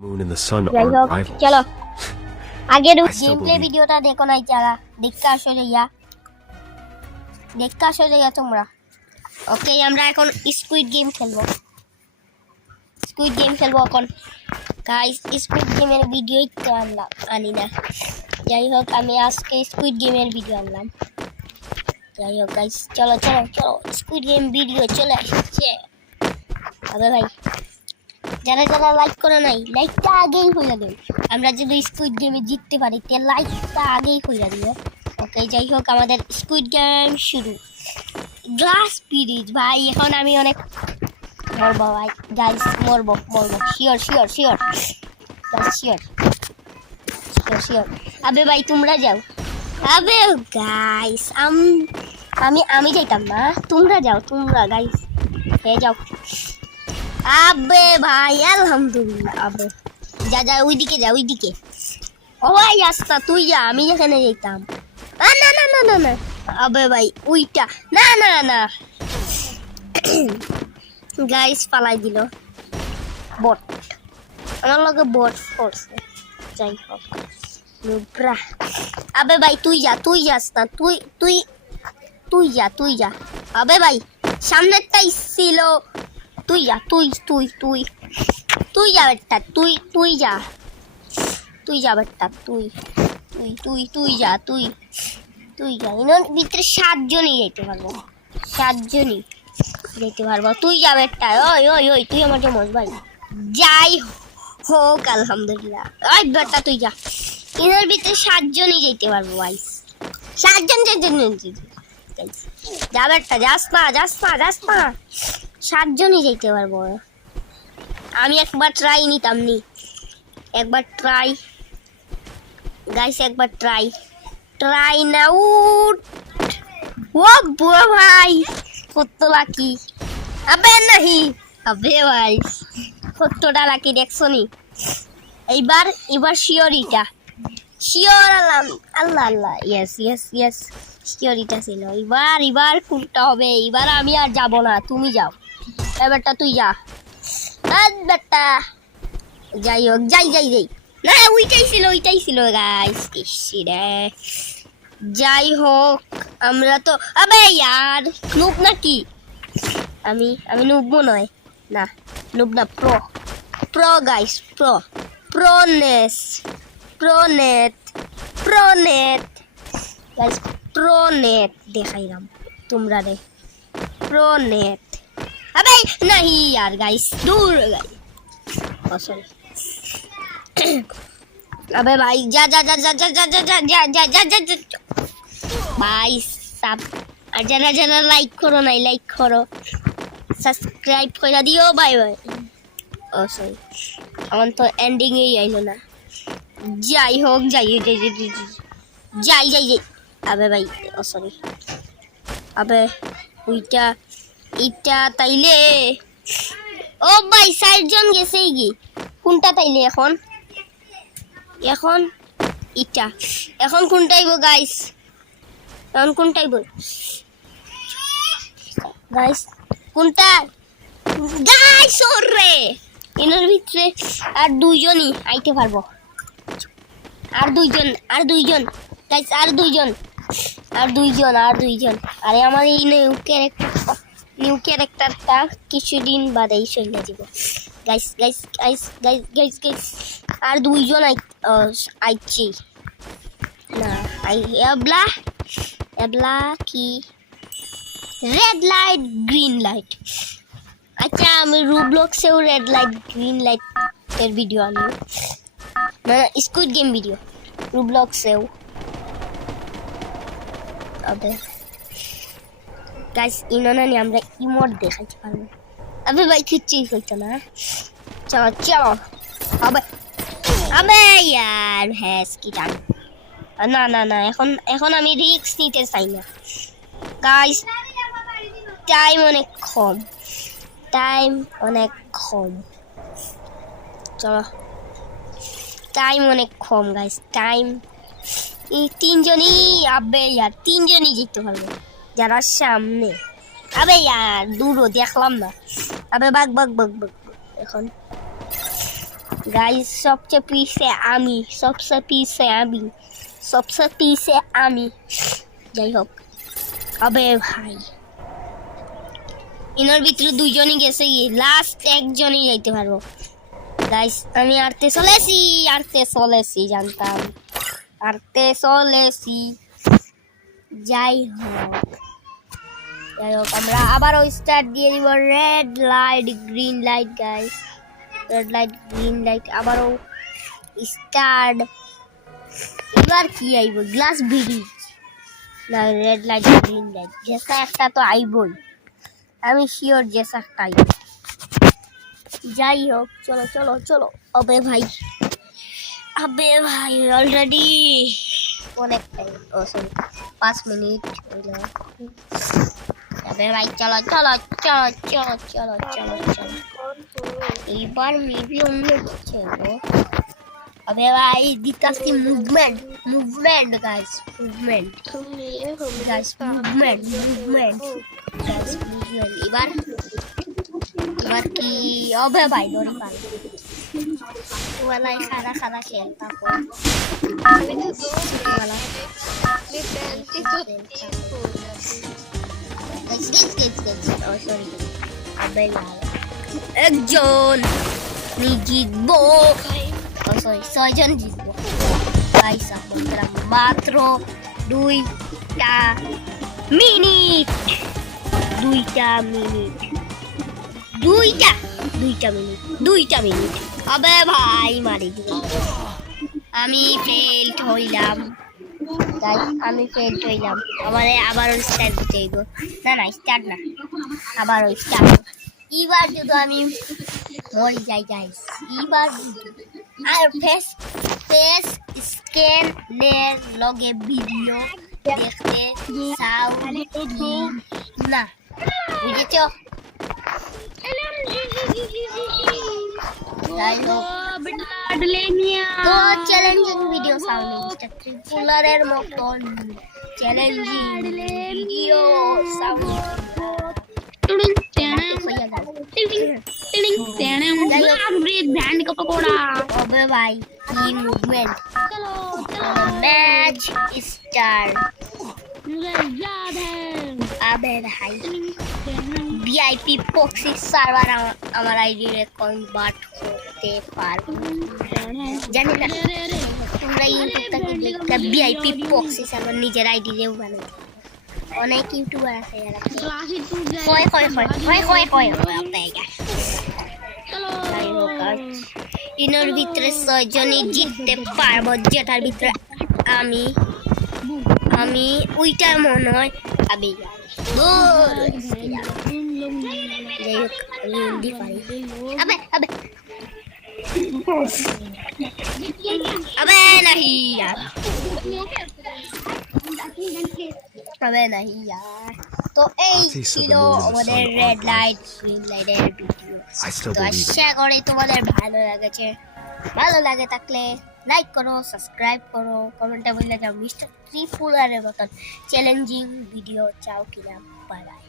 Moon and the sun যাই aren't হোক rivals. চলো আগের I still game play believe- ভিডিওটা দেখো নাই যারা দেখতে আসো যাইয়া তোমরা ওকে আমরা এখন স্কুইড গেম খেলবো এখন গাইস স্কুইড গেমের ভিডিও তো আনি না যাই হোক আমি আজকে স্কুইড গেমের ভিডিও আনলাম যাই হোক গাইস চলো স্কুইড গেম ভিডিও চলে আসছে আবে ভাই যারা লাইক করে নাই লাইকটা আগেই হইয়া দেব আমরা যদি স্কুইড গেমে জিততে পারি তে লাইকটা আগেই হইয়া দিও ওকে যাই হোক আমাদের স্কুইড গেম শুরু গ্লাস ব্রিজ ভাই এখন আমি অনেক মরবো ভাই গাইস মরবো শিওর আবে ভাই তোমরা যাও আবে গাইস আমি যাইতাম না তোমরা যাও গাইস যাও আবে ভাই আলহামদুলিল্লাহ আবে যা ওইদিকে ও ভাই আস্তা তুই যা আমি যেখানে যেতাম না আবে ভাই উইটা না গাইস পালাই দিল বট আমার লগে বট করছে যাই হোক নুব্রা আবে ভাই তুই যাস না তুই যা আবে ভাই সামনেরটাই ছিল তুই যা বেটা তুই যা বেটা তুই যা এর ভিতরে 7 জনই যেতে পারবো তুই যা বেটা ওই তুই আমার জমজ ভাই যাই হোক আলহামদুলিল্লাহ ওই বেটা তুই যা এর ভিতরে 7 জনই যেতে পারবো ভাই 7 জন যা বেটা যাস না 7 জনই যেতে পারবো আমি একবার ট্রাই নিতাম একবার ট্রাই না উঠ ও বুয়া ভাই কত লাকি আবে নাহি আবে ভাই কতটা লাকি দেখছো নি এইবার শিওর আল্লাহ ইয়েস শিওর ইটা ছিল এবার কোনটা হবে এবার আমি আর যাব না তুমি যাও এবারটা তুই যা বেটা যাই হোক যাই না ওইটাই ছিল গাইস রে যাই হোক আমরা তো আবে यार নুব নাকি আমি নুব নয় না নুব না প্রো গাইস প্রোনেট গাইস প্রোনেট দেখাইলাম তোমরা রে প্রোনেট আবে नहीं यार गाइस दूर गाइस ओ सॉरी अबे भाई जा भाई सब আর যারা লাইক করো সাবস্ক্রাইব করে দিও বাই ও সরি আমার তো এন্ডিং এই আইলো না যাই হোক যাই আবে ভাই ও সরি আবে ওইটা ইটা তাইলে ও ভাই 4 জন গেছে কি কোনটা তাইলে এখন ইটা এখন কোনটাইবো গাইস কোনটা গাইস ওরে এর ভিতরে আর দুইজনই আইতে পারবো আর দুইজন গাইস আর দুইজন আরে আমার এই নিউ ক্যারেক্টারটা কিছুদিন বাদেই চলে যাব গাইস আর দুইজন আইছি না এবলা কি রেড লাইট গ্রিন লাইট আচ্ছা আমি রুবলক্সেও রেড লাইট গ্রিন লাইট এর ভিডিও আনবো মানে স্কুইড গেম ভিডিও রুবলক্সেও আবে গাইস ইনানি আমরা ইমোট দেখাইতে পারবো আবে ভাই কিচ্ছুই হইতো না চলো আবে यार হ্যাঁ কি টান না এখন আমি রিস্ক নিতে চাই না গাইস টাইম অনেক কম গাইস এই 3 জনই আবে यार 3 জনই জিততে পারবে যারা সামনে আবে यार দূরও দেখলাম না আবে বাগ এখন गाइस सबसे पीछे आमी যাই হোক আবে ভাই ইনার ভিতরে দুইজনই গেছে লাস্ট একজনই যাইতে পারবো গাইস আমি আরতে চলেছি জানতাম আরতে চলেছি যাই হোক আমরা আবারও স্টার্ট দিয়ে দিব red light green light guys red light green light আবারও স্টার্ট এবার কি আইব গ্লাস ব্রিজ না রেড লাইট গ্রিন লাইট যেসা একটা তো আইবই আমি শিওর যেসা একটা আইব যাই হোক চলো চলো চলো আবে ভাই অলরেডি অনেক টাইম ও সরি 5 মিনিট হইল আবে ভাই চলো চলো চলো চলো চলো চলো চলো এবার মেবি অন্য হচ্ছে গো अबे भाई दिखाती मूवमेंट गाइस मूवमेंट এবার কি अबे भाई डोरी पाल वाला खाना खेलता को वाला oh sorry अबे यार একজন জিতবো ছয়জন জিতবো গাইস আমরা মাত্র 2টা মিনিট আবে ভাই মারি দিল আমি ফেল হইলাম আমারে আবার স্টার্ট দিতে হইব না স্টার্ট না আবার স্টার্ট এবার যদি আমি মরে যাই গাইস এবার আর ফেস স্ক্যানের লগে ভিডিও দেখতে চাও না বুঝেছো তো চ্যালেঞ্জিং ভিডিও সাউন্ড ট্রিপুলারের মতন চ্যালেঞ্জিং ভিডিও সাউন্ড बैंड का पकोड़ा अबे भाई की मूवमेंट मैच स्टार्ट याद है अबे भाई वीआईपी पॉक्सी सर्वर আমার আইডি রে কনভার্ট করতে পারবো জানি না তোমরা ইউটিউব থেকে দেখতে वीआईपी পক্সি সার্ভার নিজের আইডি রেও বানাও অনেক ইউটিউবার আছে যারা কয় ইনোর ভিতরে 6 জনই জিততে পারবো যেটার ভিতরে আমি ওইটা মনে হয় আবে अबे नहीं यार तो এই ছিল আমাদের রেড লাইট গ্রিন লাইটের ভিডিও তো আশা করি তোমাদের ভালো লাগে থাকলে লাইক করো সাবস্ক্রাইব করো কমেন্টে বলে যাও মিস্টার ত্রিপুরারের মতন চ্যালেঞ্জিং ভিডিও চাও কিনা বাই বাই